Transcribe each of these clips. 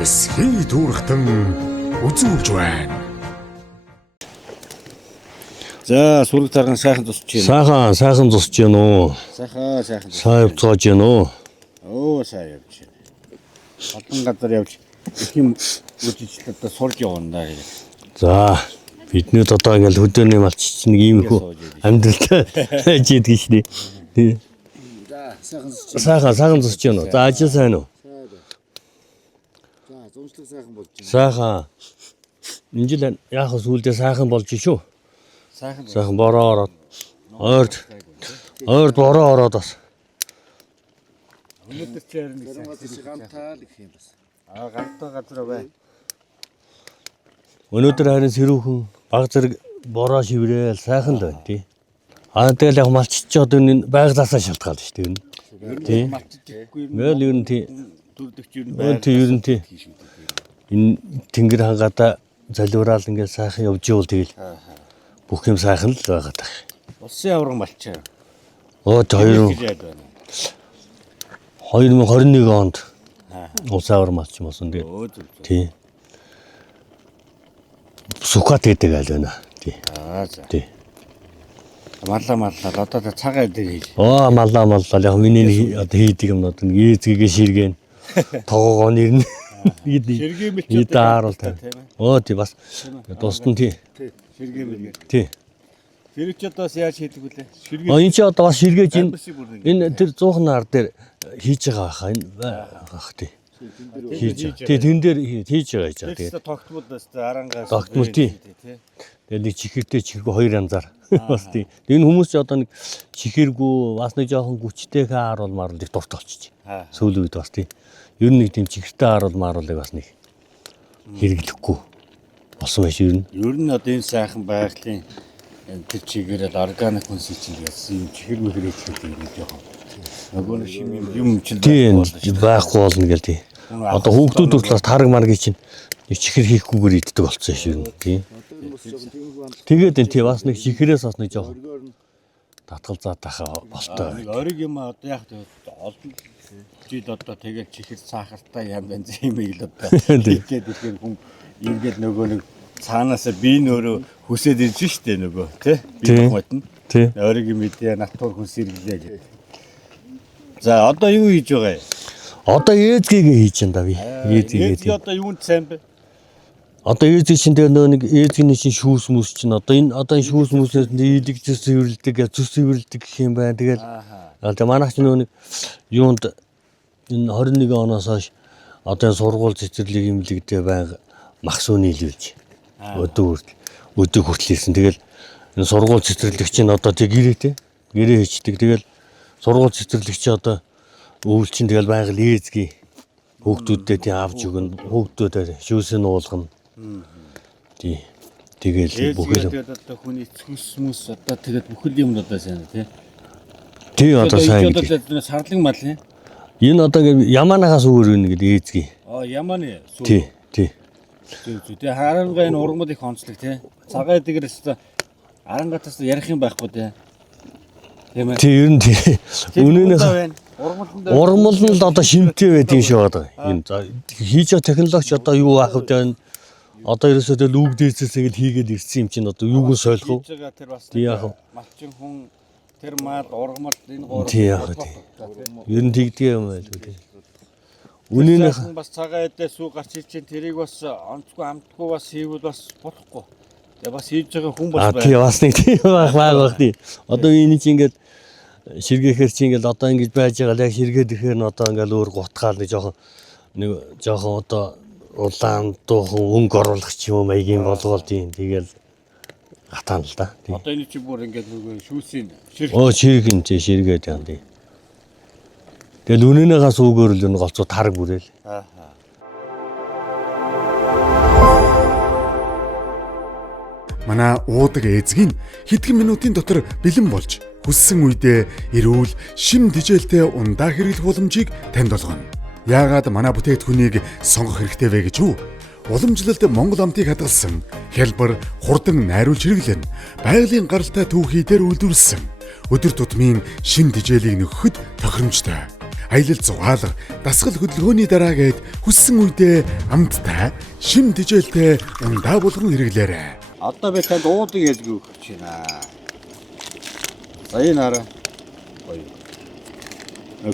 эсхий дүүрхтэн үзүүлж байна. За сүрэг тарган сайхан тусч байна. Сайхан тусч байна уу? Сайхан. Сайн явцгааж байна уу? Оо сайн явж байна. Олон газар явж их юм үжиглээд одоо сурж явна да. За биднүүд одоо ингээл хөдөөний малч нэг ийм их амьдралтай байж идэг шнэ. Тий. За сайхан тусч байна уу? За ажил сайн уу? За зуншлаг сайхан болж байна. Сайхан. Энэ жил яг сүүлдээ сайхан болж шүү. Сайхан бороо ороод. Ойрд бороо ороод бас. Өнөөдөр ч ярина гэсэн гамтаа л их юм бас. Гамтаа газар бай. Өнөөдөр харин сэрүүхэн баг зэрэг бороо шиврээл сайхан л байна тий. Тэгэл яг малчч одоо энэ байгалаасаа шалтгаалж шүү дээ. Тий. Мэл ер нь тий. Ер нь тий. Энэ тэнгэр хангаада залбираал ингээд сайхан явж ивэл тэгэл бүх юм сайхан л байгаа даа. Улсын авраг малчаа. Оо 2021 онд улсын авраг малч болсон тэгээд. Тий. Сукат гэдэг айл байна. Тий. За. Тий. Маллаа одоо цагаа дээр хийж. Маллаа яг миний одоо хийдэг юм одоо нэг ээзгээ ширгэн тоогоо нэрнэ. Ширгэмэл дааруул тань. Тий бас тусдан тий. Ширгэмэл. Тий. Тэр ч одоо яаж хийдэг вүлээ? Энэ ч одоо бас ширгээж энэ тэр 100 нар дээр хийж байгаа хаа энэ байх тий. Хийж. Тэн дээр хийж байгаа гэж. Тэгээд тогтмол арангаас. Тогтмол тий. Тэгээд нэг чихэртэй чихэргүй хоёр янзаар бас тий. Энэ хүмүүс ч одоо нэг чихэргүй бас нэг жоохон гүчтэй хааруул маруул их дуртай болчих. Сүүлийн үед бас тий. Ер нь нэг тийм чихэртэй хааруул маруулыг бас нэг хэрэглэхгүй болсон байж ер нь. Ер нь одоо энэ сайхан байгалийн тэр чигээрээ органик хүнсий чинь гэсэн юм чихэр мөхрөөч гэдэг юм жоохон. Нөгөө нэг шим юм чинь байхгүй болно гэл тий. Одоо хүүхдүүд хүртэл тараг маргийг чинь чихэр хийхгүйгээр иддэг болцсон шүү юм тий. Тэгээд энэ тий бас нэг чихрээс бас нэг жоохон татгал заад тахаа болтой. Ориг юм одоо яг олон жил одоо тэгээд чихэр сахартай ям янз юм ил одоо тэгээд ихээр хүн ингээд нөгөө нэг цаанаасаа би нөрөө хүсээд ирж штэ нөгөө тий би хотно тий ориг юм идэ натур хүнс ирлээ гэдэг. За одоо юу хийж байгаа юм? Одоо ээзгээ хийж байна да би. Ээзгээ одоо юунд сайн бэ? Одоо ээзэг чинь тэр нэг ээзгийн чинь шүүс мүс чинь одоо энэ шүүс мүсээс нийлэг зүс цэвэрлдэг гэх юм байна. Тэгэл одоо манайх чинь нэг юунд энэ 21 оноос хойш одоо сургууль цэцэрлэг имлэгдээ байнга мах сүү нийлүүлж өдөө хүртэл ирсэн. Тэгэл энэ сургууль цэцэрлэг чинь одоо тэг гэрээ хийчдэг. Тэгэл сургууль цэцэрлэг чи одоо өвөл чинь тэгэл байнга ээзгийн хүүхдүүдэд авч өгнө. Хүүхдүүдээр шүүсээ нуулгана. Тий. Тэгэл бүхэл одоо хүний цэцгүс мүс одоо тэгээд бүхэл юм одоо сайн тий. Тий одоо сайн гэдэг. Одоо сарлаг мал юм. Энэ одоо яманахаас өөр үнэ гэдэг ээзгийн. Яманы сүү. Тий. Тэгээ харангаа энэ ургамал их онцлог тий. Цагаа дээрээс арангатаас ярих юм байхгүй тий. Тийм ээ. Тий ер нь тий. Үнэнээс ургамал нь л одоо шимтэй байдаг юм шиг байна. Энэ хийж байгаа технологич одоо юу байх вэ? Одоо ерөөсөө л үг дээсээс ингэ хийгээд ирсэн юм чинь одоо юуг нь сойлох вэ? Тий яг малчин хүн тэр мал ургамал энэ гурав. Тий яг тий. Ер нь тэгдэг юм байл үү тий. Үнэнээс бас цагаа эдээ сүү гарч ир чинь тэрийг бас онцгүй амтгүй бас хийвэл бас болохгүй. Тэгээ бас хийж байгаа хүн бас байна. Тий бас нэг тий байх тий. Одоо энэ чинь ингээд ширгээхэр чи ингээд одоо ингэж байж байгаа л яг ширгээд ирэхээр нь одоо ингээд өөр гутгаал нэг жоохон одоо улаан дуухан өнгө оруулах ч юм маягийн болгоол тийм тэгэл хатаана л да. Одоо энэ чи бүр ингээд нөгөө шүүсийн ширгэн чи ширгээд яа тий. Тэгэл үнэнээс үгээр л энэ голцоо тараг бүрээл. Манай уудаг эзгийн хэдхэн минутын дотор бэлэн болж хүссэн үедээ эрүүл шим дижээлтэй ундаа хэрэглэх боломжийг танд олгоно. Яагаад манай бүтээгдэхүүнийг сонгох хэрэгтэй вэ гэж үү? Уламжлалт Монгол амтыг хадгалсан хялбар хурдан найруулж хэрэглэн байгалийн гаралтай түүхий дээр үйлдвэрлэсэн өдөр тутмын шим дижээлийг нөхөхөд тохиромжтой. аялал зугаалга, дасгал хөдөлгөөний дараа гээд хүссэн үедээ амттай, шим дижээлтэй ундаа болгон хэрэглээрэй. Одоо би танд уудаг ээлгүй өгч байна. За энэ хараа. Гоё.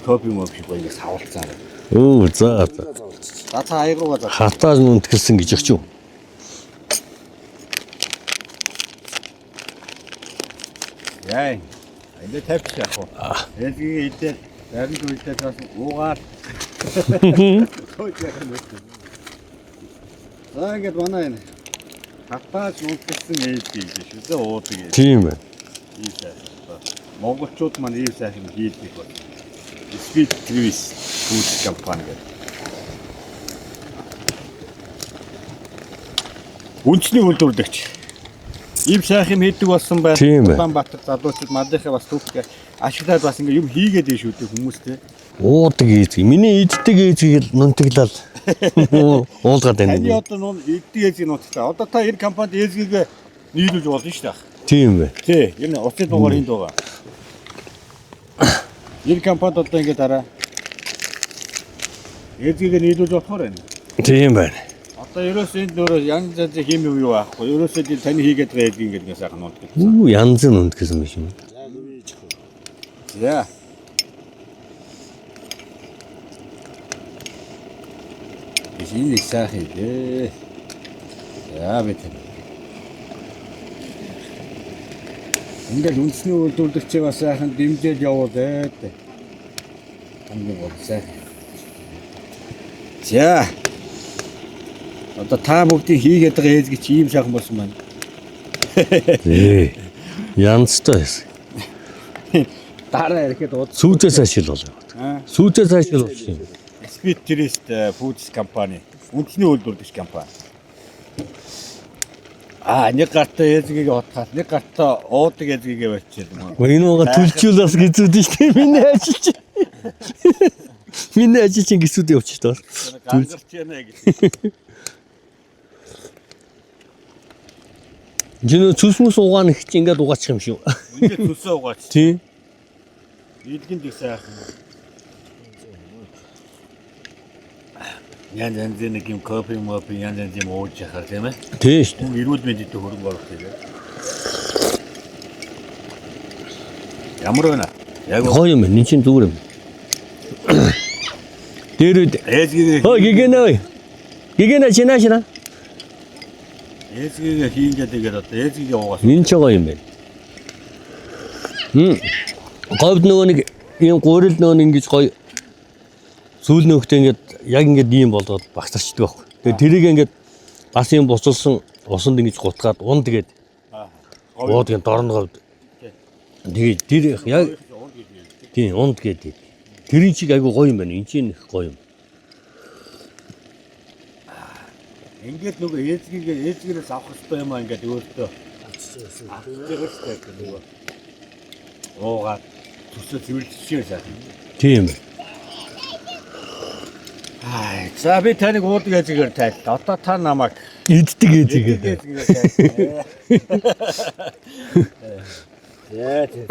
Кофе мөв гоё савлцаа. Өө за. За та айгуугаа за. Хатаас нүнтгэлсэн гэж өгч юу? Яа. Энд тавьчих яах вэ? Ээлгийн идэл зарим зүйлээ бас уугаад. За ингээд манай энэ хатаас нүнтгэлсэн ээлгийн гэж шүү дээ уудаг eel. Тийм байна. Ийм сайхан. Монголчууд маань ийм сайхан хийдэг бол. Speed Trees Food компани гэдэг. Үндэсний үйлдвэрлэгч. Ийм сайхан юм хийдэг болсон байна. Улаанбаатар залуучууд мандахаа бас түүхээ ашиглаад бас ингээ юм хийгээд ийш үү хүмүүстэй. Уудаг ээж. Миний иддэг ээжийг нүнтэглэл уулгаад байна. Таны одоо нуун иддэг ээжийг нутагтай. Одоо та энэ компанид ээжгийг нийлүүлж болно шүү дээ. Тийм бай. Тий, энэ уцын дугаар хин дугаар. Энэ компанид одоо ингэ дараа ээжийг нийлүүлж болохоор байна. Тийм байна. Одоо ерөөсөө энд нөрөө янз янзын хим юу байхгүй. Ерөөсөө энэ таны хийгээд байгаа ээжийг ингэ сайхан нутдаг. Үу янз нь нүнтгэлсэн биш юм. За. Энэ сайхан ээ. Яа бит. Ингээд үндэсний үйлдвэрлэгчээ бас сайхан дэмжиж явуулаад. Хамгийн гол сайхан. За. Одоо та бүгдийн хийгээд байгаа ээлж чи ийм сайхан болсон байна. Ээ. Янзтай байсан. Дараа ирэхэд сүүжээс ашил болоо. Сүүжээс ашил болсон юм. Speed Trees Foods компани. Үндэсний үйлдвэрлэгч компани. Нэг гартаа ээлжгийг отхаад нэг гартаа уудаг ээлжгийг барьчихсан юм. Энэ уга төлжүүлээс гизүүд нь шүү дээ. Миний ажил чинь. Миний ажил чинь гисүүд явчих тоо. Гангарч яана гэж. Жинөө цүсмүс угаан их чи ингээд угаачих юм шүү. Ингээд цүсээ угаач. Тийм. Идэгэн дэг сайхан. Янз янзын нэг юм кофе мөпи янз янз юм ууж яхаар тийм ээ. Тийм шүү. Хүн эрүүл мэндэд хөрөнгө оруулах тийм ээ. Ямар байна? Яг гоё юм байна. Энд чинь зүгээр юм. Дээрүүд ээжгийг гигэнэ. Гигэнэ чинаашна. ээжгийг хийнгээд тэгээд одоо ээжгийг уугаас. Энэ ч гоё юм байна. Говьд нөгөө нэг ийм гурил нөгөө ингэж гоё сүүл нөхтэй ингээд яг ингээд ийм болоод багтарчдаг байхгүй. Тэгээ тэрийг ингээд бас юм буцалсан усанд ингэж гутгаад унд тэгээд ууд гэн дорн говьд. Тэгээд тэр яг тийм унд гэдэг. Тэрийн чиг айгу гоё юм байна. Энд чинь их гоё юм. Ингээд нөгөө ээжгээс авах хэрэгтэй юм аа ингээд өөртөө авчихсан нөгөө уугаад төсөө цэвэрлчихээ сайхан. Тийм. За би таныг уудаг ээжгээр тайлт. Одоо та намайг иддэг ээжгээд. Яа тийм.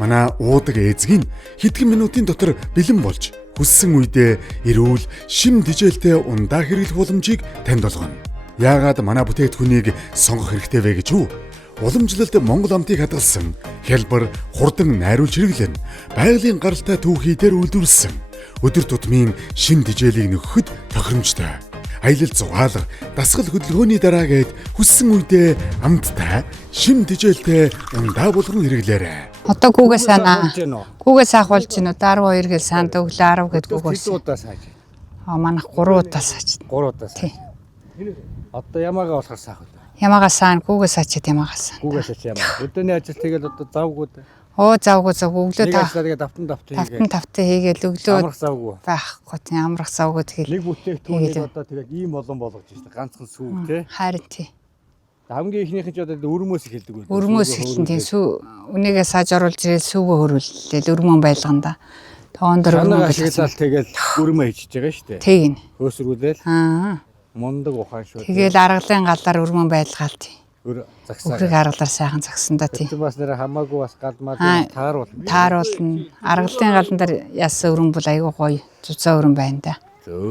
Манай уудаг эзэг нь хэдхэн минутын дотор бэлэн болж хүссэн үедээ эрүүл шим дижээлтэй ундаа хэрэглэх боломжийг танд олгоно. Яагаад манай бүтээгдэхүүнийг сонгох хэрэгтэй вэ гэж үү? Уламжлалт Монгол амтыг хадгалсан хялбар хурдан найруулж хэрэглэн байгалийн гаралтай түүхий дээр үйлдвэрлэсэн өдөр тутмын шим дижээлийг нөхөхөд тохиромжтой. Аялал зугаалга, дасгал хөдөлгөөний дараа гээд хүссэн үедээ амттай, шим дижээлтэй ундаа болгон хэрэглээрэй. Одоо гүүгээ санаа. Гүүгээ саахулж гинөө 12 гээл санд өглөө 10 гээд гүүгээс. Удаа сааж. Манайх 3 удаа сааж. 3 удаа сааж. Тий. Одоо ямаагаа болохоор саах вэ? Ямаагаа саана, гүүгээ саачаад ямаагаа саана. Гүүгээ саach ямаа. Өдөөний ажил тэгээд одоо завгүй. Завгүй өглөө тэгээд давтан хийгээл өглөө амрах завгүй байхгүй тийм амрах завгүй тэгэл нэг бүтээгдэхүүнийг одоо тэгээд ийм олон болгож байна. Ганцхан сүүг тий. Харин тий. Хамгийн ихнийх нь ч одоо өрмөөс эхэлдэг үү? Өрмөөс эхэлэн тийм үнийгээ сааж оруулж ирэл сүүгөө хөрвөлдөл өрмөн байлганда. Тоондор өрмөн байлгал тэгэл өрмөө хийчихэж байгаа шүү дээ. Тийм. Хөөсрүүлээл. Мундаг ухаан шүү. Тэгэл аргалын галаар өрмөн байлгаал тий. өр загсаа. Үхрийг аргалаар сайхан загсан да тий. Тэр бас нэр хамаагүй бас галмаад Аа, тааруулна. Тааруулна. Аргалын галан дээр яасан өрөн бол айгүй гоё. Зузаа өрөн байна да. Зөв.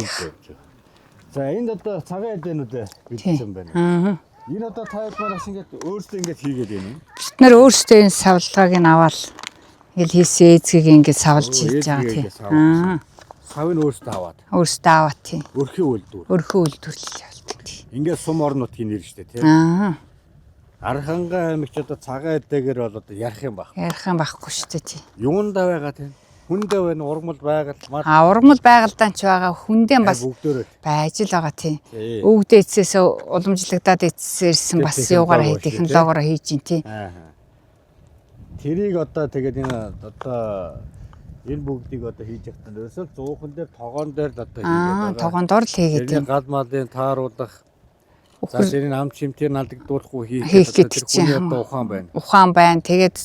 За энд одоо цагаан эдэнүүд бэлдсэн байна. Аа. Энэ одоо таад манаас ингээд өөрсдөө ингээд хийгээд байна юм. Бид нар өөрсдөө энэ савлгааг нь аваад ингээл хийсэн эзгийг ингээд савлж хийж байгаа тий. Аа. Савыг өөрсдөө аваад. Өөрсдөө аваад тий. Өрхийн үйлдвэр. Өрхөө үйлдвэрлэл явуулдаг тий. Ингээд сум орнуудын нэр штэ тий. Аа. Архангай аймагч одоо цагаан эдэгээр бол одоо ярих юм баг. Ярих юм байхгүй шүү дээ тий. Юундаа байгаа тийм. Хүндээ байна, урмал байгаль мал Урмал байгальдаан ч байгаа хүндээ бас бүгдөө. байж л байгаа тий. Тий. Өвгдөө эцээс уламжлагдаад эцсээрсэн бас юугаараа хий технологиороо хийж ин тий. Аа. Тэрийг одоо тэгээд энэ одоо энэ бүгдийг одоо хийж явахдаа ерөөсөө зуухан дээр тогоон дээр одоо хийгээд Аа, тогоондор л хийгээд тэрний тий. гал малын тааруулах. За Үхэр тэрний ам чимтээр налдагдуулахгүй хийх хийх гэдэг тэр чинь хүний одоо ухаан байна. ухаан байна. Тэгээд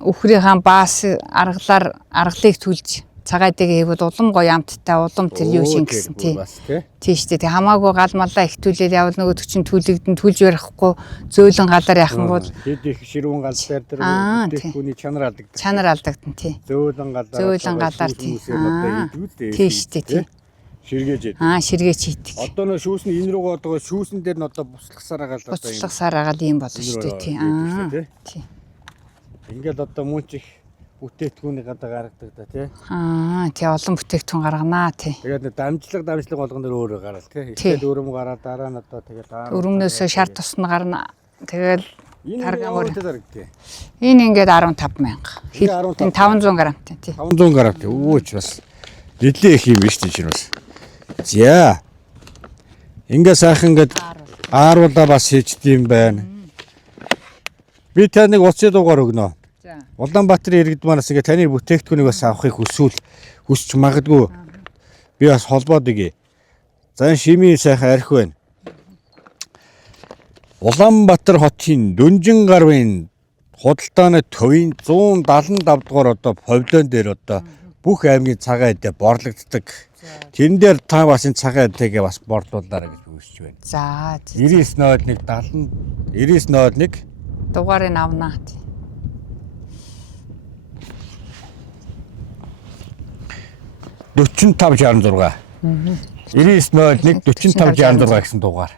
үхрийн баас аргалыг түлж цагаадыг хийвэл улам гоё амттай улам тэр юу шин гэсэн тий. Бас тий. Тийш тий. Хамаагүй гал малаа их түлээд явал нөгөө чинь түлэгдэн түлж барихгүй зөөлөн галаар яхан бол Хэд их ширүүн гал дээр тэр Аа, бүтээгдэхүүний чанар алдагдав. чанар алдагдана тий. Зөөлөн галаар Зөөлөн галаар тий. одоо хийдгүү дээ. Тийш тий. Ширгээж яд. Ширгээж хийдэг. Одоо нөө шүүсний энэ рүүгээ одоо шүүсэн дээр нь одоо буслахсаар байгаа л одоо юм. Буцлагсаар агаад юм болно шүү дээ тий. Тий. Ингээл одоо мөн ч их бүтээгдэхүүний гадаа гаргадаг да тий. Тий олон бүтээгдэхүүн гарганаа тий. Тэгээд дамжлаг болгон дээр өөрөө гараал тий. Эхлээд өрөм гараад дараа нь одоо тэгээд Өрөмнөөсөө шар тусна гарна. Тэгэл тарган өрөмтэй. энэ ингээд 15,000. Энэ 500 грамтай тий. 500 грамм тий. Өөч бас нэлээ их юм биш тий чинь бас. За. Ингээ сайхан ингээд ааруулаа бас хийчихдээ юм байна. Би таныг уцаа дугаар өгнө. За. Улаанбаатарын иргэд манаас ингээ таны бүтээгдэхүүнийг бас авахыг хүсч магадгүй. Би бас холбоод өгье. За энэ шимийн сайхан архи байна. Улаанбаатар хотын Дүнжин гарвын худалдааны төвийн 175 дугаар одоо павильон дээр одоо бүх аймгийн цагаан эдэ борлогддог. Тэн дээр та бас энэ цагаан эдэгээ бас борлуулаарай гэж хүсэж байна. За 9901 9901 дугаарыг авнаа тий. 4566 9901 4566 гэсэн дугаар.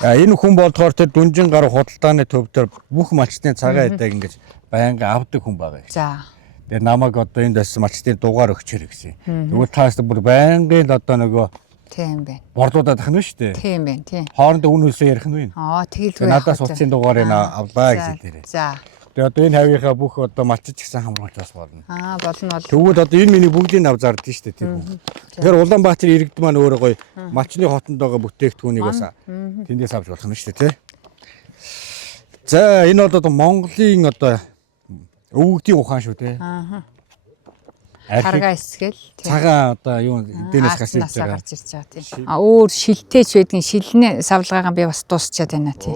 Энэ хүн болохоор тэр Дүнжин гаруй худалдааны төв дээр бүх малчтын цагаан эдэг ингэж байнга авдаг хүн байгаа. За. Тэгээ намайг одоо энд бас малчтын дугаар өгчээр гэсэн. Тэгвэл таас бүр байнгын л одоо нөгөө Тийм байна. борлуудаад ах нь шүү дээ. Тийм байна тий. Хоорондоо үн хөлсөө ярих нь вэ? Тэгэлгүй. Надаас утсын дугаарыг авлаа гэсэн дээрээ. За. Тэгээ одоо энэ хавийнхаа бүх одоо малчиж гисэн хамруулж бас болно. Болно. Тэгвэл одоо энэ миний бүгдийг авч зардсан шүү дээ тийм үү. Тэгэхээр Улаанбаатар иргэд маань өөрөө гоё малчны хотонд байгаа бүтээгдэхүүнийг бас тэндээс авч болох нь шүү дээ тий. За энэ бол одоо Монголын одоо өвгдийн ухаан шүү дээ. Харгаа эсгээл Цагаан одоо юу эднээс гасж байгаа. гарч ирж байгаа тий. Өөр шилтэйч байдгийн шилнэ савлгаагаа би бас дуусчаад байна тий.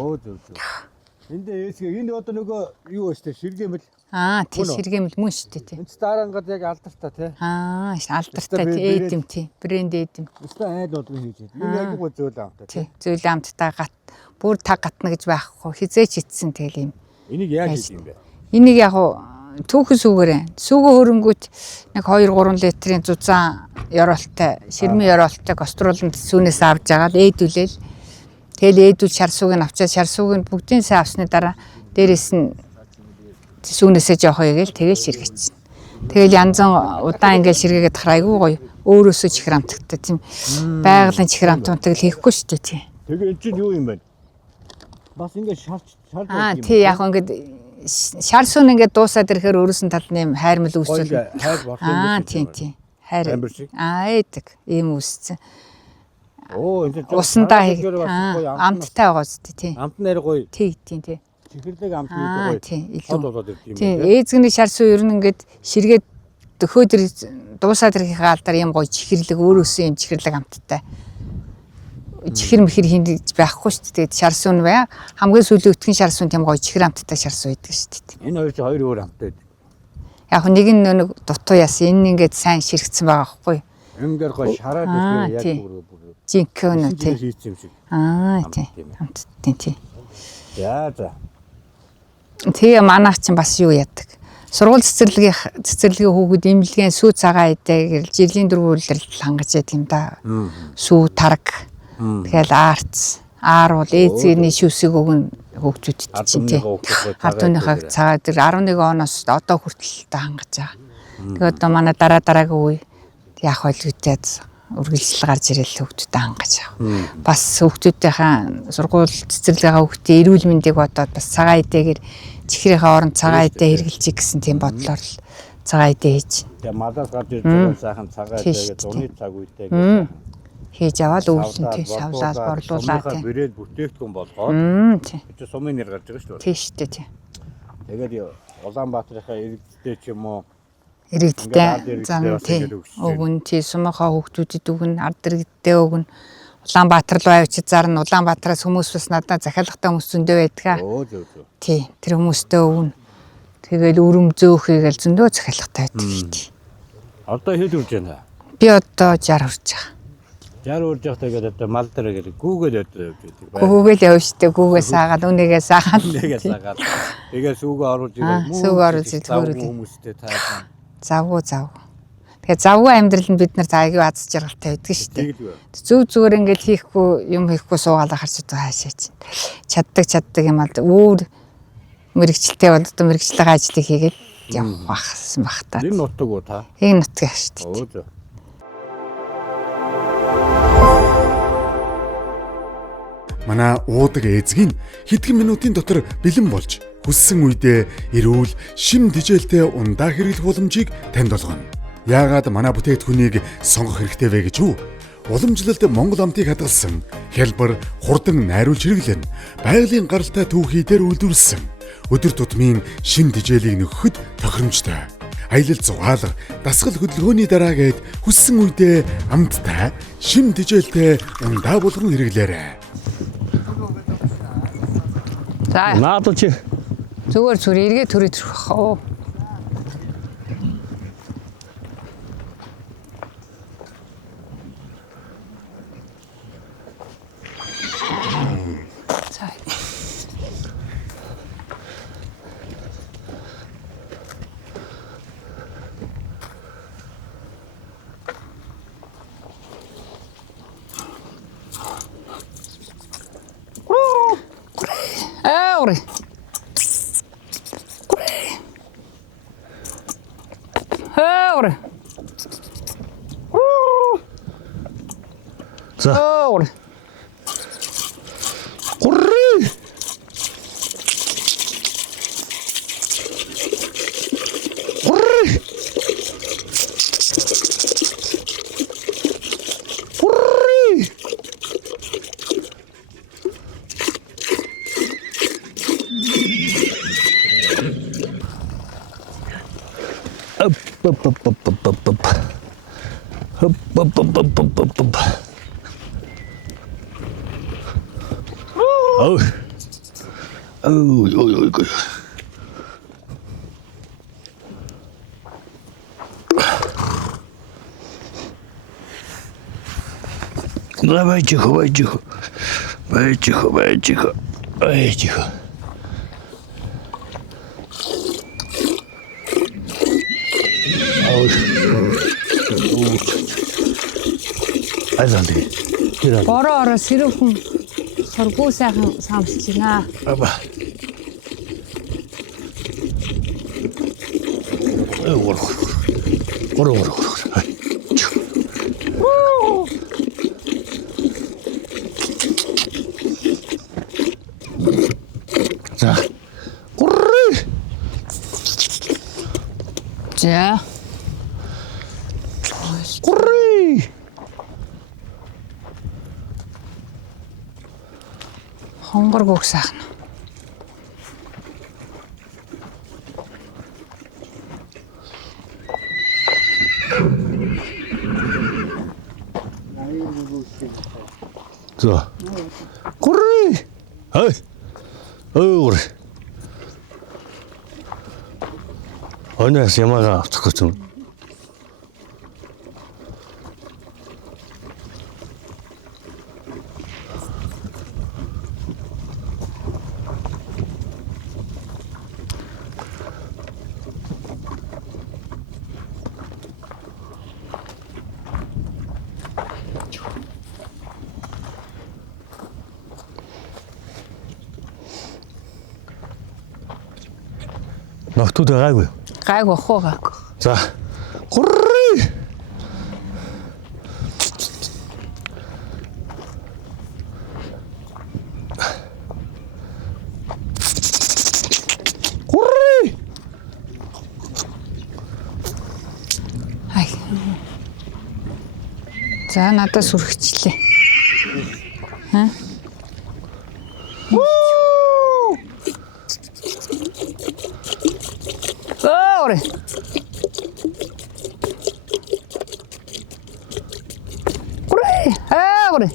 Энд энэ одоо нөгөө юу вэ ширгэмэл. Тий ширгэмэл мөн шүү дээ тий. Энд дарангад яг алдартай тий. Алдартай тий эдэм тий. Брэнд эдэм. Өстой айл болгон хийж байна. Энэ айгуу зөөл амттай тий. Зөөл амттай бүр таг гатна гэж байхгүй. Хизээч итсэн тэгэл юм. Энийг яаж хийх юм бэ? Энийг яг түүхэн сүүгээрээ. Сүүгөө хөрөнгөт нэг 2-3 литрийн зузаан ёроолтой, ширмэн ёроолтой каструланд сүүнээс авч жагаад ээдүүлээл. Тэгэл ээдүүл шар сүүг нь авчаад шар сүүг нь бүгдийн сайн авсны дараа дээрэс нь сүүнээсээ жоох игээл тэгэл ширгээчихсэн. Тэгэл янзан удаан ингээл ширгээгээд тахаар айгүй гоё. Өөрөөсөө чихэр амттай тийм байгалийн чихэр амттай хийхгүй шүү дээ тий. Тэгээ энэ чинь юу юм бэ? Бас ингээд шарж тий яг ингээд шар сүн ингээд дуусаад ирэхээр өөрөөс нь талд нэм хайрмал үүсэл. хайр болох юм тий тий. Хайр. Амбар шиг. Эдэг ийм үүссэн. Энэ Усандаа амттай байгаа зү тий. амт нэр гоё. Тий. Чихэрлэг амт гоё. Тий. Хол болоод ирд юм. Тий. Ээзгний шар суу ер нь ингээд ширгээд дөхөөдөр дуусаад ирэхээ алдар юм гоё чихэрлэг өөрөөсөө юм чихэрлэг амттай. Чихэр мэхэр хийж байхгүй шүү дээ. Тэгээд шар суун бай. Хамгийн сүүлийн өтгөн шар суун тийм гоё чихэр амттай шар суу идэг шүү дээ. Энэ хоёр чинь хоёр өөр амттай. Яг нэг нь нэг дутуу яасан. Энэ ингээд сайн ширхсэн байгаа байхгүй. Эмгэр гоё шараад ирэхээр яг бүр жинкэн үү тий. хийсэн юм шиг. Тий. Амттай тий. За. Тэгээ манайх чинь бас юу яадаг. Сургууль цэцэрлэгийн хүүхэд имлэгийн сүү цагаан идэ гэл жилийн 4 үйлрэл хангаж яд юм да. Сүү тараг. Тэгэл аар бол эзэний шүсэг өгн хүүхдүүдэд чинь тий. Ард түмнийхээ цагаан тэр 11 оноос одоо хүртэл та хангаж байгаа. Тэгээ одоо манай дараагийн үе яах вэ гэдээд үргэлжлэл гарч ирэл хүүхдүүдэд хангаж байгаа. Бас хүүхдүүдийнхээ сургууль цэцэрлэгийн хүүхдийн эрүүл мэндийг бодоод бас цагаан идэгээр чихрийнхээ оронд цагаан идэ хэрэгжилчих гэсэн тийм бодлоор л цагаан идэ хийж. Тэгээ малаас гарч ирж байгаа сайхан цагаан идэгээ зуны цаг үедээ хийж аваад өвлөн тий шавлаад борлуулаад тий. Бэрэл бүтээгдэхүүн болгоод тий. чи сумын нэр гарч байгаа шүү дээ. Тий шүү дээ тий. Тэгээд Улаанбаатарынхаа иргэдтэй ч юм уу иргэдтэй зам тий. Өгөн тий сумынхаа хүүхдүүдэд өгөн ард иргэдтэй өгөн Улаанбаатар руу авчиж зарна. Улаанбаатараас хүмүүс бас надад захиалгатай хүмүүс зөндөө байдаг. Зөө. Тий тэр хүмүүстээ өгөн. Тэгээд өрөм зөөхийгээл зөндөө захиалгатай байдаг тий. Одоо хэд үрж байна? Би одоо 60 хүрч байгаа. 60 үрж явах тэгээд одоо мал дээр гэл гүүгээл явдаг байдаг. Гүүгээл явж штэ гүүгээ саагаад үнэгээ саагаад. Нэгээ саагаад. Тэгээд сүүгээ оруулж ирээ. Сүүгээ оруулж ирээ. Хүмүүстэй таасан. Завгүй. Тэгэхээр завгүй амьдрал нь бид нар аягүй аз жаргалтай байдаг шүү дээ. Зүгээр ингээл хийхгүй юм хийхгүй суугаалаа харж байгаа хаашаа чинь. Чаддаг юм аа өөр мэрэгчлээ бол одоо мэрэгчлийн ажлыг хийгээд явах бахсан бах та. Энэ нутаг уу та? Энэ нутаг шүү дээ. Манай уудаг эзэг нь хэдхэн минутын дотор бэлэн болж хүссэн үедээ эрүүл шим дижээлтэй ундаа хэрэглэх боломжийг танд олгоно. Яагаад манай бүтээгдэхүүнийг сонгох хэрэгтэй вэ гэж үү? Уламжлалд Монгол амтыг хадгалсан хялбар хурдан найруулж хэрэглэн байгалийн гаралтай түүхий дээр үйлдвэрлэсэн өдөр тутмын шим дижээлийг нөхөхөд тохиромжтой. Аялал зугаалга, дасгал хөдөлгөөний дараа гээд хүссэн үедээ амттай шим дижээлтэй ундаа болгон хэрэглээрэй. За. Наадах чи. Зүгээр эргээ төрөө төрөх оо. За. Ore. Ore. За. Ore. Гурри. Гурри. Гурри. Ой. Давай тихо. Ой, тихо. Айзанди. Бороо сэрүүхэн сургуу сайхан самсч байна. Аба. Гор. За. Гурри. За. Гурри. Хонгор гүг сайхан. За. Гурри. Хай. Уур. Онаас ямаага авчих гэж юм. Ногтууд байгаагүй. Гайг охоо гайг. За. Гуррээ. Гуррээ. Хай. За надад сүрхчлээ. Ха? Ore. Ore.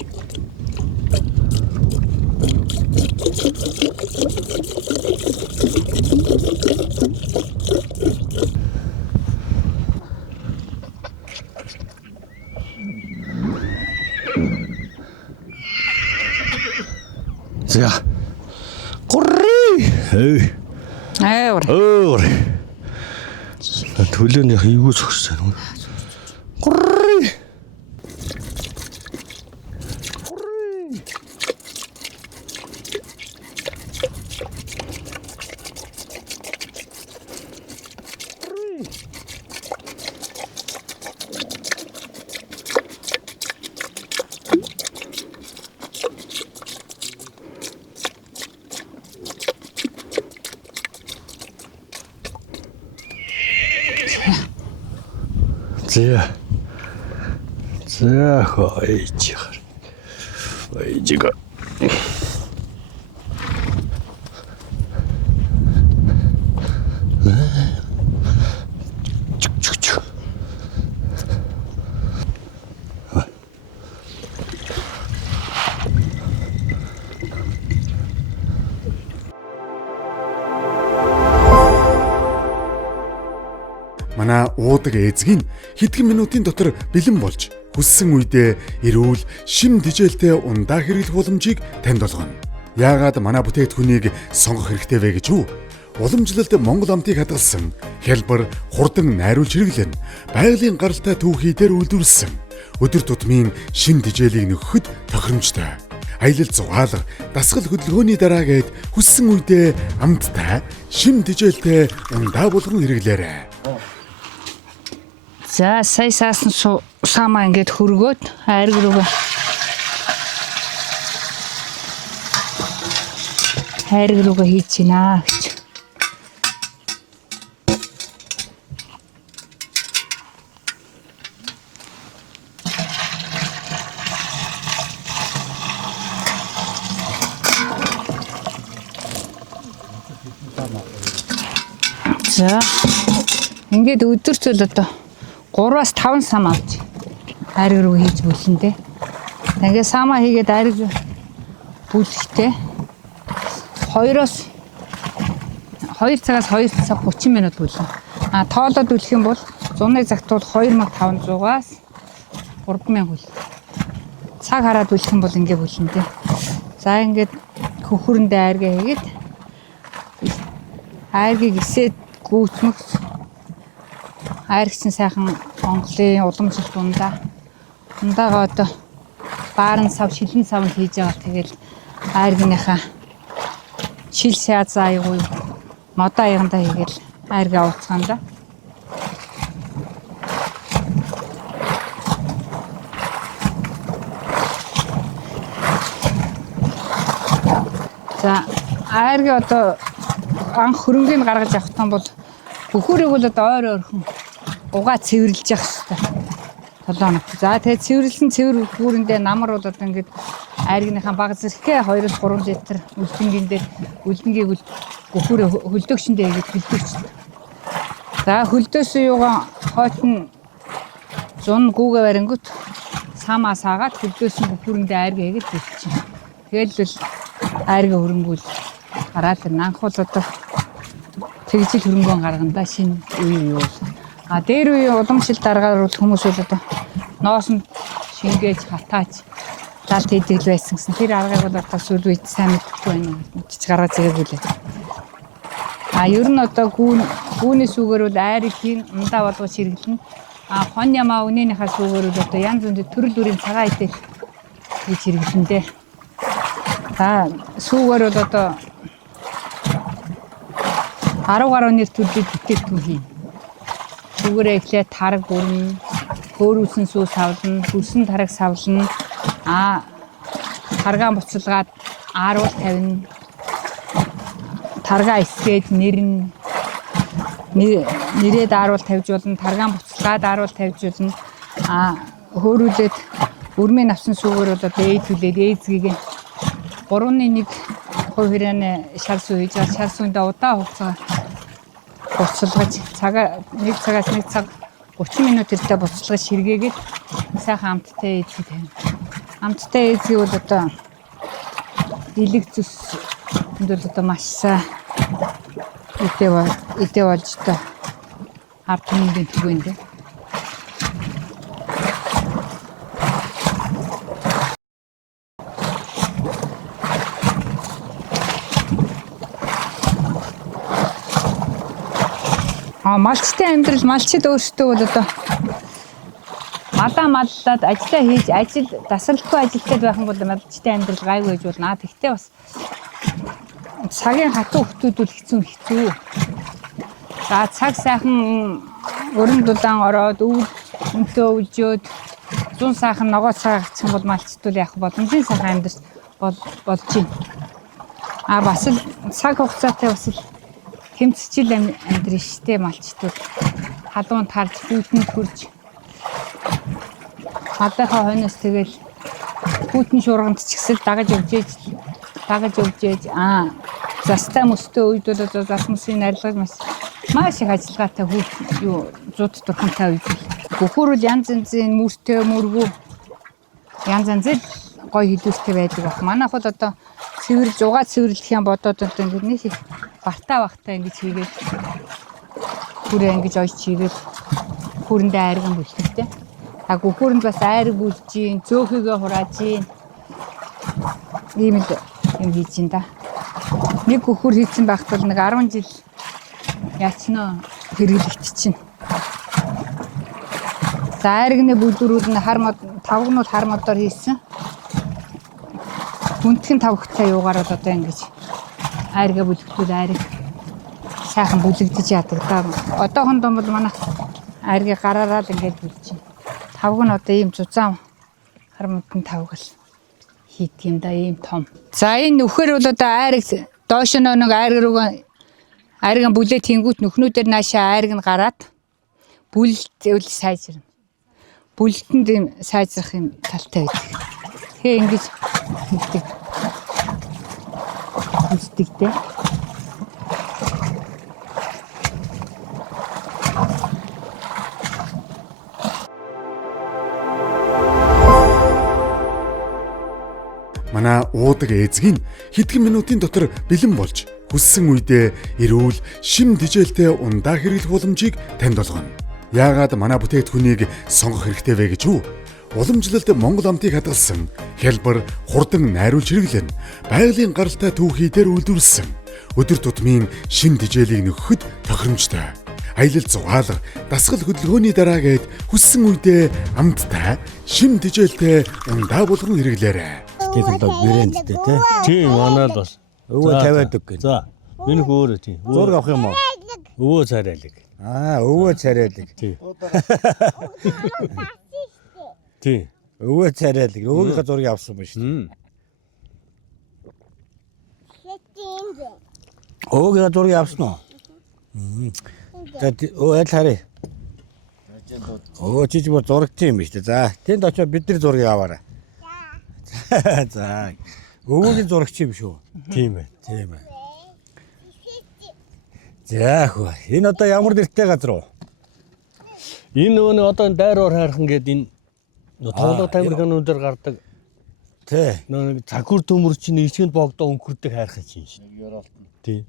За. Гуррээ. Ore. Төлөөний хийгүү зогссон. Гуррээ. За хойчих. Хойжига. Чук. Манай уудаг эзэг нь хэдхэн минутын дотор бэлэн болж хүссэн үедээ эрүүл шим дижээлтэй ундаа хэрэглэх боломжийг танд олгоно. Яагаад манай бүтээгдэхүүнийг сонгох хэрэгтэй вэ гэж үү? Уламжлалт Монгол амтыг хадгалсан хялбар хурдан найруулж хэрэглэн байгалийн гаралтай түүхий дээр үйлдвэрлэсэн өдөр тутмын шим дижээлийг нөхөхөд тохиромжтой. Аялал зугаалга, дасгал хөдөлгөөний дараа гээд хүссэн үедээ амттай шим дижээлтэй ундаа болгон хэрэглээрэй. За сая саасан самаа ингээд хөргөөд айрг руугаа хийж гинэ гэж. За ингээд өдөртөл одоо 3-5 сам авч айрг руу хийж бүлэндээ. Тэгээ самаа хийгээд айрг бүлэхдээ 2 цагаас 2 цаг 30 минут бүлэн. Тоолоод бүлэх юм бол зуны загтуул 2500-аас 3000 бүл. Цаг хараад бүлэх юм бол ингэ бүлэндээ. За ингээд хөхрөндөө айргаа хийгээд айргийг эсээд гүйцмэх айргчин сайхан Монголын уламжлалт ундаага одоо баарын сав шилэн сав хийж байгаа. Тэгэл айргийнхаа шил сяазаа аягүй модоо аягандаа хийгээл айргаа ууцгаанда. За айргаа одоо анх хөрөнгөний гаргаж авах том бол бүхүүрийг бол одоо ойр ойрхон угаа цэвэрлж явах хэрэгтэй. 7 хоног. За тэгээд цэвэрлсэн цэвэр бүхүүрэндээ намар бол одоо ингээд айргийнхаа баг зэрхээ 2-3 литр үлдэнгийн дээр үлдэнгийг бүхүүрээ хөлдөгчөндөө ингэж хөлдөгч. За хөлдөөсөн юугаа хойтон 100 гүүгээ барингут самаа саагаад хөлдөөсөн бүхүүрэндээ айргаа хийгээд бүлчихин. Тэгэл л айргаа хөрөнгүүл гараад ирнэ. Анх бол одоо тэгжил хөрөнгөө гаргандаа шинэ үе юу. Дээр үе уламжлалт дараагаар бол хүмүүс бол одоо ноосонд шингээж хатаач лалт хийдэг байсан гэсэн. Тэр аргыг бол одоо сүүл үед сайн мэдхгүй байна. Чич гараа зээгүүлээ. Ер нь одоо гүүний сүгээр бол айрыг хийн ундаа болгож хэрэглэнэ. Хон ямаа өнөөнийхөө сүгээр бол одоо янз бүрийн төрөл бүрийн цагаан идэл хийж хэрэглэндээ. Сүгээр бол одоо 10 гаруй нэр төрлөд бүтээгдэхүүн хийн. Зүгээрээ эхлээд тараг бүрэн, хөөрүүлсэн сүү савлна, хөрсөн тараг савлна. Таргаа буцалгаад ааруул тавина. Таргаа эсгээд нэрээд ааруул тавьж болно. Таргаа буцалгаад ааруул тавьж болно. Хөөрүүлээд өрмийн авсан сүүгээр бол одоо ээдүүлээд ээзгийг 3-1 хувь хэрэгнээ шар сүү хийж байгаа. Шар сүүндээ удаан хугацаа буцалгаж цагаа 1 цагаас 1 цаг 30 минут тэртээ буцалгаж ширгээгээд сайхан амттай ээзийг тавина. Амттай ээзийг бол одоо илэг зүс энд бол одоо маш сайн идэ болж одоо ард түмний түгэнд. Малчтай амьдрал малчид өөрсдөө бол одоо малаа маллаад ажиллаа хийж дасралтгүй ажилтад байх юм бол малчтай амьдрал гайгүй гэж болно. Тэгтээ бас цагийн хатуу хүмүүс бол хэцүү. За цаг сайхан өрн дулаан ороод өнтөө өвжөөд 100 сайхан ногоо цагаачих юм бол малчтуул явах боломжийн сайхан амьдрал болж байна. Бас л цаг хугацаатай бас л тэмцчил амьдрын штэ малчтууд халуун тарж хүүтэнд хурж малынхаа хойноос тэгэл хүүтэн шуурганд ч ихсэл дагаж өвжээж застай мөстөө үед бол засмсын арилгаж маш их ажиллагаатай зууд дурхамтай үед бүхүүр бол янз янзын мөртэй мөргүү янз янзэл гой хилүүстэй байдаг баг. Манайх бол одоо зугаа цэвэрлэх юм бодоод одоо ингэ нэг их бартаа ингэж хийгээд хүрээ ингэж ойч хийгээд хүрэндээ айрган бүлтгэвтэй. Гүхүүрэнд бас айраг бүлж гин, зөөхийгөө хурааж гин. Ийм л юм хийж гин да. Нэг гүхүүр хийсэн байхад бол нэг 10 жил яачнаа хэрэглэгдчихэв. За айрагны бүлдүүрүүд нь тавгнууд хар модоор хийсэн. Хүндхэн тавхтай юугаар бол одоо ингэж айрга бүлэгтүүл айраг сайхан бүлэгдэж яадаг да. Одоохондоо бол манайх айргийг гараараа л ингэж бүлж байна. Тавг нь одоо ийм зузаан хар модын тавг л хийдэг юм да, ийм том. За энэ нөхөр бол одоо айраг доош нэг айрган бүлээ тэнгүүт нөхнүүдээр наашаа айраг нь гараад бүлэлт сайжирна. Бүлэлтэнд ийм сайжрах юм талтай байдаг. Тэгээ ингэж хийдэг дээ. Манай уудаг эзэг нь хэдхэн минутын дотор бэлэн болж хүссэн үедээ эрүүл шим дижээлтэй ундаа хэрэглэх боломжийг танд олгоно. Яагаад манай бүтээгдэхүүнийг сонгох хэрэгтэй вэ гэж үү? Уламжлалд Монгол амтыг хадгалсан хялбар хурдан найруулж хэрэглэн байгалийн гаралтай түүхий дээр үйлдвэрлэсэн өдөр тутмын шин дижээлийг нөхөхөд тохиромжтой. Аялал зугаалга, дасгал хөдөлгөөний дараа гээд хүссэн үедээ амттай шин дижээлтэй ундаа болгон хэрэглээрэй. Тэгээд л брэндтэй тий. Тийм манаа л бас Өвөө тавиад өг гэнэ. За минийх өөрөө тийм. Зураг авах юм уу? Өвөө царайлаг. Өвөө царайлаг. Тийм. Тийм. Өвөө царайлаг. Өвөөгийнхээ зургийг авсан ба шүү. Өвөөгийнхээ зургийг авсан уу? Аль харъя. Чи ч зурагч юм шүү дээ. За тэнд очиод бидний зургийг аваарай. За. Өвөөгийн зурагч юм шүү. Тийм ээ. Тийм ээ. За хөө. Энэ одоо ямар нэртэй газар уу? Энэ нөгөө одоо дайраар хайрхан гэдэг энэ тоглоо тамирхын өндөр гардаг. Тэ. Нэг цагүр төмөр чинь ичгэнд богдоо өнгөрдөг хайрхан чинь шүү. Тийм.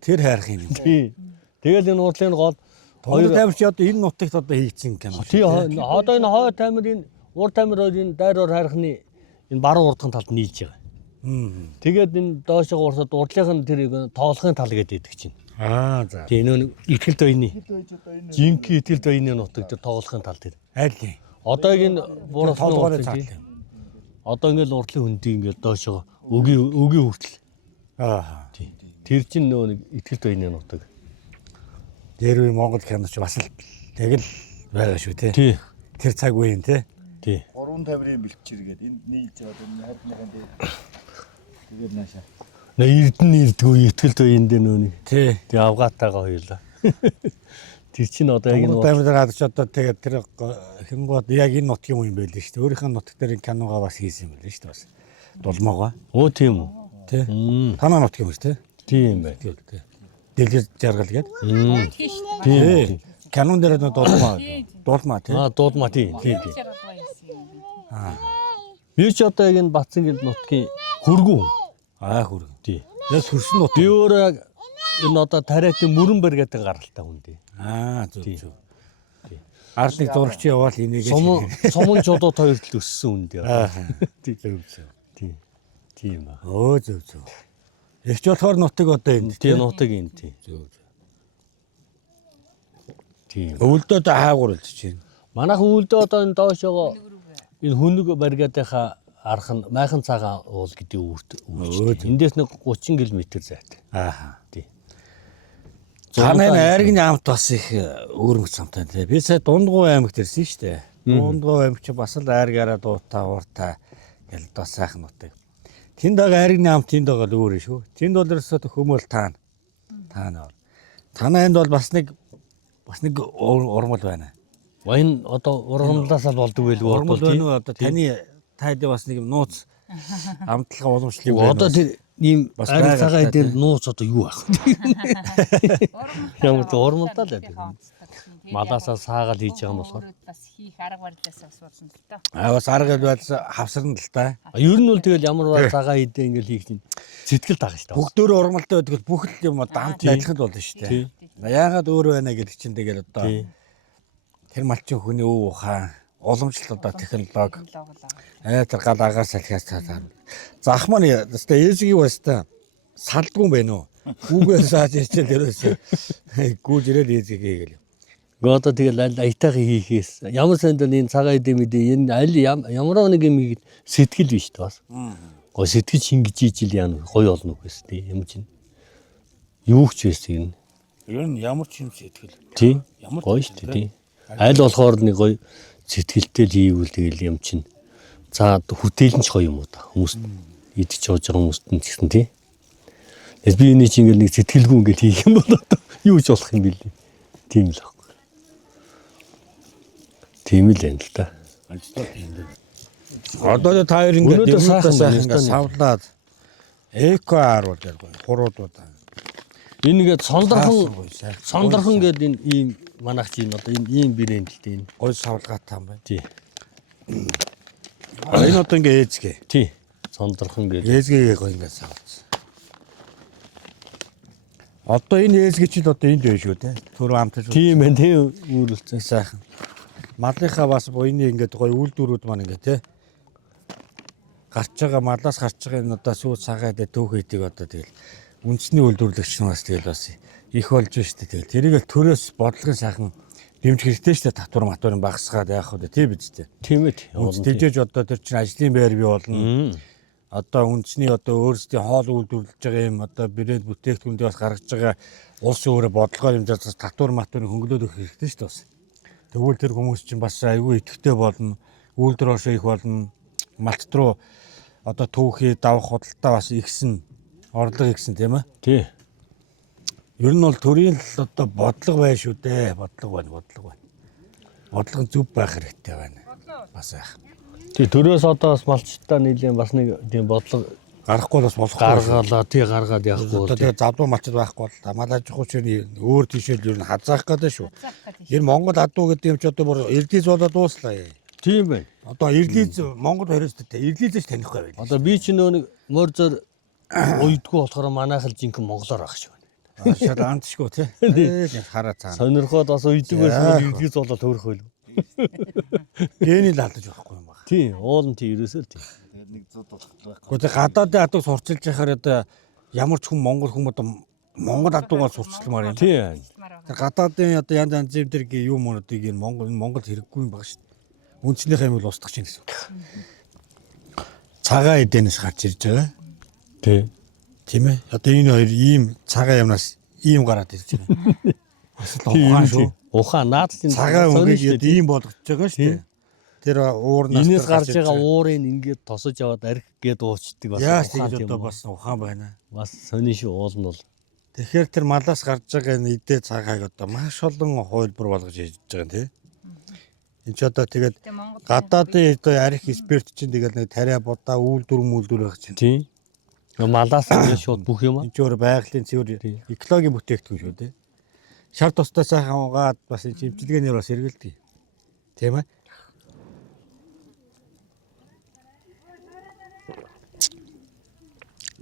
Тэр хайрах юм. Тийм. Тэгэл энэ уртлын гол хоёр тамирч одоо энэ нутагт одоо хийгдсэн юм. Тийм. Одоо энэ хой тамир энэ ур тамир энэ дайраар хайрхны энэ баруун урдхан талд нийлж байгаа. Тэгээд энэ доошоо урсад урдлынх нь тэрийг тоолохын тал гэдэг чинь. За. Тийм нөө ихтгэл байны. Жинки ихтгэл байны нутагт тоолохын тал тэр. Аль. Одоогийн буурсан тоолгооны тал. Одоо ингээл урдлын хөндий ингээл доошоо өгийн хүртэл. Тийм. Тэр чинь нөгөө нэг ихтгэл байны нутаг. Дээр үе Монгол киноч бас л тэг л байгаа шүү те. Тий. Тэр цаг үеийн те. Тий. 350-ийн бэлчээргээд энд нийлж яваад энэ хадныхан дээр тэгээд наашаа. Эрдэнэ ирдгүү ихтгэл байн дээр нөгөө нэг. Тий. Тэгээ авгаатайгаа хоёулаа. Тэр чинь одоо яг Монгол аймаг дээр гадаж одоо тэгээд тэр хингууд яг энэ нутгийн юм байл л шүү дээ. Өөрийнх нь нутаг дээр киногаа бас хийсэн юм байл шүү дээ бас. Дулмаага. Оо тийм үү. Тий. Танаа нутгийн юм шүү дээ. Тийм бай. Дэлгэр жаргал гээд. Тийм. Канон дээр нь дулмаа. Дулмаа тий. Дуудмаа тийм. Би ч одоо яг энэ Батцангийн нутгийн хөргүү. Хөргөн. Тий. Яг хөрсөн нут. Би өөрөө энэ одоо тариатын мөрөнбөр гэдэг гаралтай хүн дээ. Зөв зөв. Арлыг зурагч яваал энийг Сумын жолоод хоёр тал өссөн хүн дээ. Зөв зөв. Тийм. Тийм ба. Зөв зөв. Ирч болохоор нутаг одоо энэ. Тийм нутаг энэ тийм. Зөв зөв. Тийм. Өвөлдөө хаагур үлдэж байна. Манайхан өвөлдөө одоо энэ доошоогоо энэ хүнэг баригадынхаа арах нь майхан цагаан уул гэдэг үүрт. Эндээс нэг 30 км зайтай. Тий. Танай айргийн амт бас их өөрмөц самтай тий. Би сая Дундгуй аймагт ирсэн шүү дээ. Дундгуй аймаг чи бас л айргаараа дуутай ууртай гэл доо сайхан нутаг. Тэнд байгаа айргийн амт тэнд байгаа л өөр шүү. Тэнд бол ерөөсөө хөмөл таана. Танайнд бол бас нэг урмал байна. Вайн одоо ургамлаас л болдог байлгүй Урмал байна уу одоо таны таад бас нэг нууц амтлага уламжлалыг байна. Одоо тэр ийм Бас ариг байгаа цагаан таа, дээр нууц одоо юу ах вэ? Ямар ч урмалдаа л байдаг. Малаасаа саагаал хийж байгаа юм болохоор. Бас хийх арга барилаас асуусан л доо. Бас арга байдал хавсарна л та. Ер нь бол тэгэл ямар цагаан хийдэ ингээл хийх чинь сэтгэл дагна шүү дээ. Бүгд өөр урмалтай байдаг бол бүх л юм дамт адилхан болно шүү дээ. Яагаад өөр байна гэдэг чинь тэгэл одоо тэр малчин хүний өв ухаан уламжлалт одоо технологи тэр гал агаар салхиас цаалаа. За ах маань өстой ээжгийн өстой салдгүй байна уу? Хүүгээс сааж ичээл ерөөсөө гүйж ирээд ээжигээ гэл. Одоо тэгэл аятайхан хийхээс ямар санд энэ цагаан идэм мэдээ энэ аль ямар нэг юм сэтгэл биш дээ бас. Гой сэтгэж шингэж ижил яа гой олно үгээс тий юм чинь. Юу ч байсан юм. Ер нь ямар ч юм сэтгэл. Тий. Гоё шүү дээ тий. Аль болохоор нэг гоё сэтгэлтэй л хийвэл тэгэл юм чинь. За хөтөл нь ч гоё юм уу та хүмүүс идэж явж байгаа хүмүүст нь ч гэсэн тий. Тэгээс би энэ чинь ингээл нэг сэтгэлгүй ингээл хийх юм бол одоо юу ч болох юм бэлээ. Тийм л баг. Тийм л энэ л та. Одоо та хоёр ингээд Өнөөдөр сайхан сайхан байна, ингээд савлаад эко ааруул яг хуруудаа. Энэ ингээд сондрхон гэдэг энэ ийм манайх чинь одоо энэ ийм брэнд л дээ энэ. Гой савлгаатай юм байна. Тий. Энэ одоо ингээд ээжгээ. Тий. Сондрхон гэдэг. Ээжгээ гой ингээд савлцсан. Одоо энэ ээжгээ чинь одоо энд байна шүү дээ. Түрүү амтаж. Тийм ээ тийм үүрэлцэн. Сайхан. Малынхаа бас буйны ингээд гой үйлдвэрүүд маань ингээд те гарч байгаа малаас гарч байгаа энэ одоо сүү цагаад төөх хийдэг одоо тэгэл үндэсний үйлдвэрлэгч нас тэгэл бас их болж штэ тэгэл тэрийг төрөөс бодлогын сайхан дэмжих хэрэгтэй штэ татвар матварын багасгаад яах вэ тийм биз дээ. Тийм ээ. Тэгжээж одоо тэр чинь ажлын байр бий болно. Одоо үндэсний одоо өөрсдийн хоол үйлдвэрлэж байгаа юм одоо брэнд бүтээгдэхүүндээ бас гаргаж байгаа улс өөрөө бодлогоор юм зас татвар матварын хөнгөлөөд өгөх хэрэгтэй штэ бас. Тэгвэл тэр хүмүүс чинь бас аюул идэвхтэй болно. Үйлдвэр оршоо их болно. Малт руу одоо түүхий давах худалдаа бас ихсэн. Орлого ихсэн тийм ээ. Тий. Ер нь бол төрийн л одоо бодлого байна шүү дээ. Бодлого байна. Бодлого зөв байх хэрэгтэй байна. Бас яах. Тий төрөөс одоо бас малчтаа нийлэн бас нэг тийм бодлого Гарахгүй бас болохгүй. гаргаалаа тий гаргаад явахгүй бол. Одоо тэгээ завдуу малчд байхгүй бол мал аж ахуй чинь өөр тийшэл ер нь хазаах гэдэг шүү. Энэ Монгол адуу гэдэг юм ч одоо бүр эрдийз болоод дууслаа. Тийм байна. Одоо эрдийз Монгол хоёростой эрдийзэж танихгүй байл. Одоо би ч нөө нэг морзор уйдгүй болохоор манайх л жинхэнэ монголоор ах шүү. Шал антшгүй тий. Хараа цаана. Сонирхоод бас уйдаг байсан эрдийз болоод төрөх байл. Гэний л алдаж байхгүй юм байна. Тий уул нь тий ерөөсөө тий. Нэг зууд болох байхгүй. Гэхдээ гадаадын адууг сурчилж яхаар одоо ямар ч хүн Монгол хүн одоо Монгол адуугаар сурчилмаар юм. Тий. Тэр гадаадын одоо янз янз зэвдэр юм уудыг энэ Монгол хэрэггүй юм байна шүү дээ. Үндснийхээ юм бол устгах чинь гэсэн. Цагаан эдэнээс гарч ирж байгаа. Тий. Тийм ээ. Одоо энэ хоёр ийм цагаан юмнаас ийм гараад ирж байна. Бас л ухаан шүү. Ухаан наад чинь Цагаан үнгээд ийм болгож байгаа шүү дээ. Тэр уурнаас энэс гарч байгаа уурыг ингээд тосож яваад арх гээд уучдаг бас яа тэгж одоо бас ухаан байна. бас сони шүү уул нь бол. Тэгэхээр тэр малаас гарч байгаа энэ идэ цагааг одоо маш олон хувилбар болгож хийж байгаа тийм. Энд ч одоо тэгээд гадаадын одоо арх эксперт чинь тэгээд нэг тариа будаа үйлдвэр байх чинь. Тийм. Малаас ингээд шууд бүх юм. Энд ч өөр байгалийн цэвэр экологийн бүтээгдэхүүн шүү дээ. Шар тустай сайхан угаад бас чимчилгээнээр бас эргэлдэг. Тийм ээ.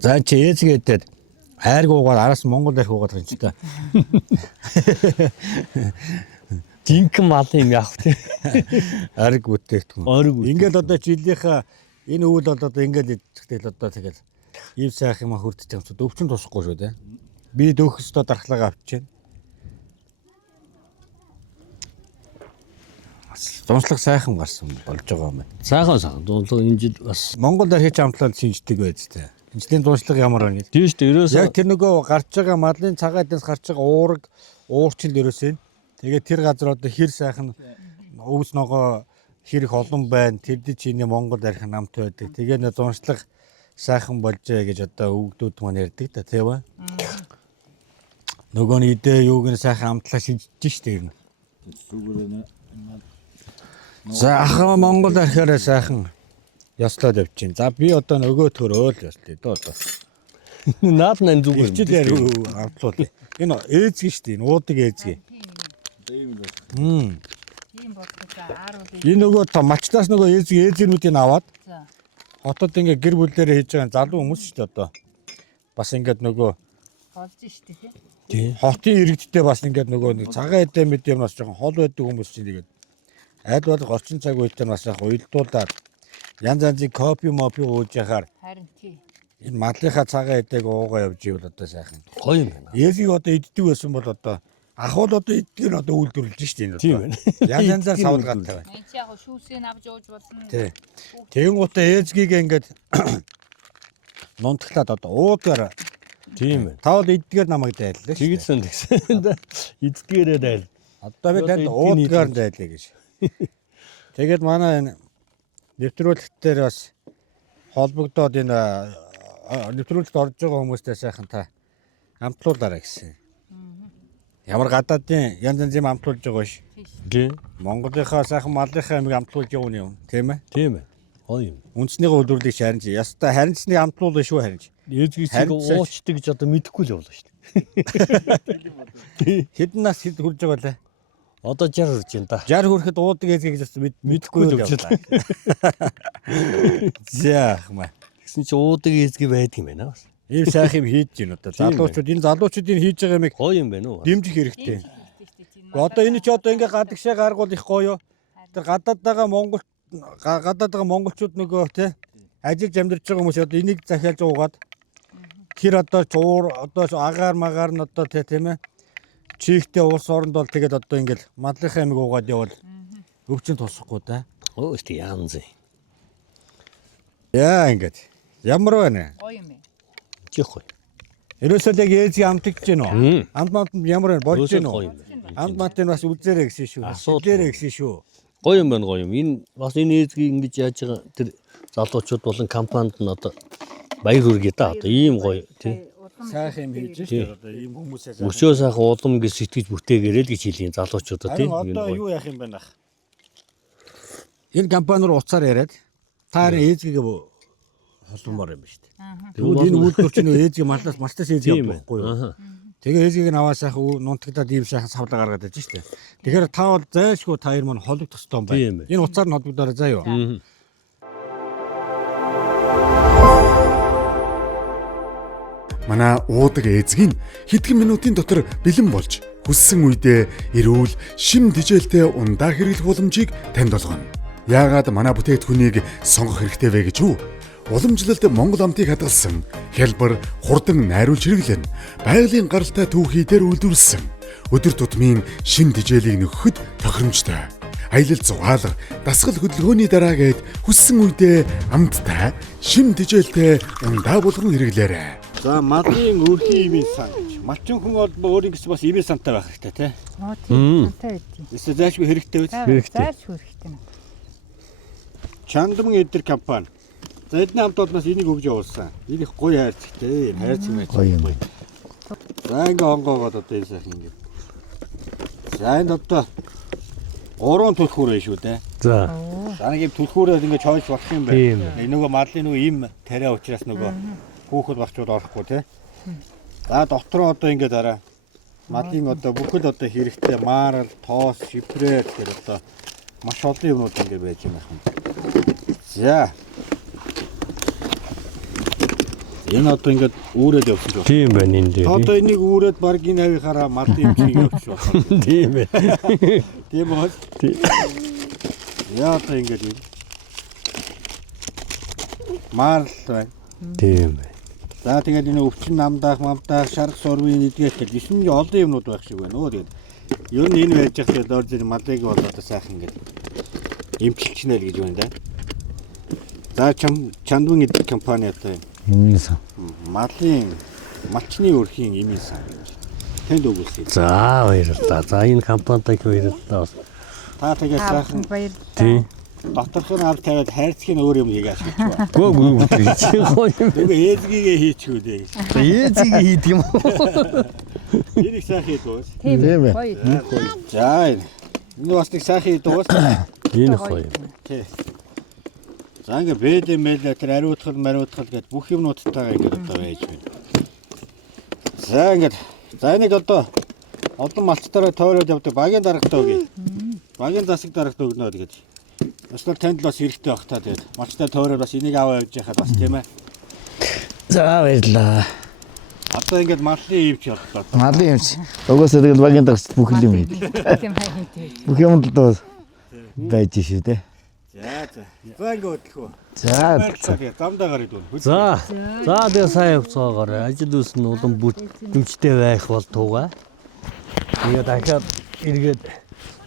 За чи ээзгээдээд айрг уугаад араас Монгол арх уугаад байгаа юм чи та. Жинхэнэ мал юм яах вэ? Арг бүтээгдэхүүн. Арг бүтээгдэхүүн. Ингээд одоо жилийнхаа энэ үйл бол одоо ингээд идчихтэл одоо тэгэл ийм сайхан юм хүрдэж байгаа юм чи өвчин тусахгүй шүү дээ. Би дөхөс өстө дархлаагаа авчиж байна. Дунслаг сайхан гарсан болж байгаа юм байна. Сайхан дунслаг энэ жил бас Монгол архич амтлал шинждэг байж тээ. Энэчлийн дунслаг ямар байна гэдэг. тийм шүү дээ. Ерөөсөө Яг тэр нөгөө гарч байгаа малын цагаан эднээс гарч байгаа уураг уурчил ерөөсөө. Тэгээд тэр газар одоо хэр сайхан өвс ногоо хэр их олон байна. Тэр чиний Монгол арх намт байдаг. Тэгээд нэ дунслаг сайхан болжээ гэж одоо өвгдүүд маань ярьдаг та тийм ба. Нөгөө нь идэ юуг нь сайхан амтлаа шинжиж штэ юм. За ахаа Монгол архаараа сайхан яслаад явчихин. За би одоо нөгөө төрөөл яслаа дөө одоо. наад нэн зүгээр. Ичил яар амтлуул. Энэ ээзги штэ энэ уудаг ээзги. Тийм болчихсон ааруул. Энэ нөгөө та мачтаас нөгөө ээзгнүүдийг аваад хотод ингээ гэр бүлээрээ хийж байгаа залуу хүмүүс штэ одоо. Бас ингээд нөгөө Болж штэ тий. Тийм. хотын иргэдтэй бас ингээд нөгөө нэг цагаан эдэ мэд юм бас жоохон хол байдаг хүмүүс чинь тэгээд аль болох орчин цаг үетэй бас яг уйлдуулаад янз янзын кофе ууж яхаар Харин тий. энэ малынхаа цагаан эдэг уугаа явж ивэл одоо сайхан. Гоё юм байна. Ээзгийг одоо иддэг байсан бол одоо ах бол одоо иддгийг одоо үйлдвэрлэж штэ энэ. Тийм байна. Янз янзаар савлгаатай байна. Энд чи яг шүүсийг авч ууж болно. Тий. Тэгэнгუутаа ээзгийг ингээд нунтглаад одоо уудаар Тийм байна. та бол иддгээр намайг дайллаа. Тэгсэн тэгсэн. Эдгээрээ дайл. Одоо би танд уудгаар дайлаа гэж. Тэгээд манай энэ нэвтрүүлэгтээр бас холбогдоод энэ нэвтрүүлэгт орж байгаа хүмүүстэй сайхан та амтлуулаарай гэсэн. Ямар гадаадын янз янзын амтлуулж байгаа ш. Тийм. Монголынхаа сайхан малынхаа амиг амтлуулж явна юм, тийм ээ? Тийм ээ. Гоё юм. Үндснийхээ үйлдвэрлэлийг харин чи ястаа харинчны амтлуулна шүү харин чи. Ээзгийсийг уучдаг гэж одоо мэдэхгүй л явлаа шүү дээ. Хэдэн нас хэд хүрж байгаа лээ? Одоо 60 хүрж байна да. 60 хүрэхэд уудаг ээзгийг гэж мэдэхгүй л явлаа. Яах маа. Тэгсэн чи уудаг ээзги байдаг юм байна бас. Ийм сайхан юм хийж гин одоо залуучууд энэ хийж байгаа юмыг Гоё юм байна уу? дэмжих хэрэгтэй. Гэхдээ одоо энэ ч одоо ингээ гадагшаа гаргуул их гоё. Тэр гадаад байгаа монголчууд нөгөө те ажиллаж амьдарч байгаа хүмүүс одоо энийг захиалж уугаад тэр одоо чуур одоо агаар магаар нь одоо тийм ээ чихтэй уус оронд бол тэгээд одоо ингээл малынхаа амиг уугаад явал өвчин тусахгүй да. Оо өстө янз. Яа ингээд ямар байна? Гоё юм бэ. Чихгүй. Ерөөсөө яг ээзгийн амтгаж гин үү? Амт ямар байна? Болж гин Гоё үү? юм байна. Амт бас үзээрэй гэсэн шүү. Үзээрэй гэсэн шүү. Гоё юм байна гоё юм. Энэ бас энэ ээзгийг ингэж яаж байгаа тэр залуучууд болон компанид нь одоо баяр хүргэе да. Одоо ийм гоё тийм. Сайхан юм хийж шүү. Одоо ийм хүмүүсээс Өшөө сайхан улам гэж сэтгэж бүтээгээрэй л гэж хэлийн залуучуудаа тийм. одоо юу яах юм бэ нах? Энэ компани руу уцаар яриад та ээзгийг холбомоор юм ба шүү дээ. Тэгвэл энэ үйлдвэр чинь ээзгийн малаас ээзгийг авахгүй юу? Тэгээ ээзгийг нь аваа сайхан нунтагдаад ийм сайхан савлаа гаргаад байж шүү дээ. Тэгэхээр та бол зайлшгүй та хоёр маань холбогдох ёстой юм байна. Энэ уцаар нь холбогдорой заа юу? Манай уудаг ээзгийн хэдхэн минутын дотор бэлэн болж хүссэн үедээ эрүүл шим дижээлтэй ундаа хэрэглэх боломжийг танд олгоно. Яагаад манай бүтээгдэхүүнийг сонгох хэрэгтэй вэ гэж үү? Уламжлалт Монгол амтыг хадгалсан хялбар хурдан найруулж хэрэглэн байгалийн гаралтай түүхийдээр үйлдвэрлэсэн өдөр тутмын шин дижээлийг нөхөхөд тохиромжтой. аялал зугаалга, дасгал хөдөлгөөний дараа гээд хүссэн үедээ амттай, шим тэжээлтэй ундаа болгон хэрэглээрэй. За малын өрхийн имийн сан гэж. Малчин хүн бол өөрийн гэсэн бас имийн сантай байх хэрэгтэй тий. Тийм сантай байдیں۔ Эсвэл заашгүй хэрэгтэй үү? Заашгүй хэрэгтэй. Чандмын эдэр компани. За эдний хамт олноос энийг өгж явуулсан. Энийг гоё хайрцагтэй. Хайрцаг мэй. Гоё юм. За ингээ онгоогоод одоо энэ сайхан ингээ. За энэ одоо 3 түлхүүр байна шүү дээ. За. За нэг юм түлхүүрээр ингээ чойж болох юм Тийм. байна. Нөгөө малын нөгөө им тариа учраас нөгөө хүүхэд багчууд орохгүй тий. За дотроо одоо ингээ дараа малын одоо бүхэл одоо хэрэгтэй маарал, тоос, шипрээр гэх одоо маш олон юмнууд ингээ байж байгаа юм. За. Энэ одоо ингээд үүрээд явсан шүү. Тийм байна энэ дээр. Одоо энийг үүрээд баг энэ хавийнхаараа малын юм чиг явчих болно. Тийм байна. Тийм үү? Яа одоо ингээд юм. Марл байна. Тийм байна. За тэгээд энэ өвчин намдаах, шарх сурвын эдгээс гэл 9 олон юмнууд байх шиг байна. Өө тэгээд ер нь энэ байж байгаа тэгээд орж ир малыг бол одоо сайхан ингээд эмчилчихнэ л гэж байна да. За чандмын эдгээр компани одоо Имийн сан. малчны өрхийн имийн сан гэж тэнд өгүүлсэн. За баярлалаа. За энэ компанид их баярлалаа. Та тэгээд сайхан Баярлалаа. Тийм. доторх нь авч тавиад хайрцаг нь өөр юм хийгээ ашиглаж байна. Гөө чи гоё юм. Тэгээ ээзгийгээ хийчихүү дээ. Ээзийг хийд юм уу? Энийг сайхан хийдгөөс. Тийм ээ. гоё. За энэ бас нэг сайхан хийдгөөс. Энэ гоё юм. Тий. За ингээ бэдэмэл тэр ариутгал гэд бүх юмнуудтайгаа ингээ одоо байж байна. За ингээ энийг одоо олон малчтаараа тойроод явдаг багийн дарагтаа өгье. Багийн засаг дарагт өгнө гэдэг. Өстөл танд л бас хэрэгтэй байх та тэгээд малчтай тойроод бас энийг аваа явж яхад бас тийм ээ. За баярлалаа. Одоо ингээд малын ивч боллоо. Малын юмч. Угаасаа тэгэл багийн дагс бүх юм ийм. Тийм хайхи. Бүх юм л доо байж шүү дээ. За. За ингээд хөдлөхөө. За. Замдаа гарыг дүүн. За. За тэгээ сайн явцгаагаарай. Ажил үйлс нь улам бүтэмжтэй байх бол туугаа. Тэгээ дахиад эргээд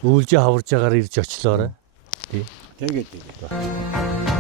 үүлжээ хаварж агаар ирж очлоорой. Тэгээд.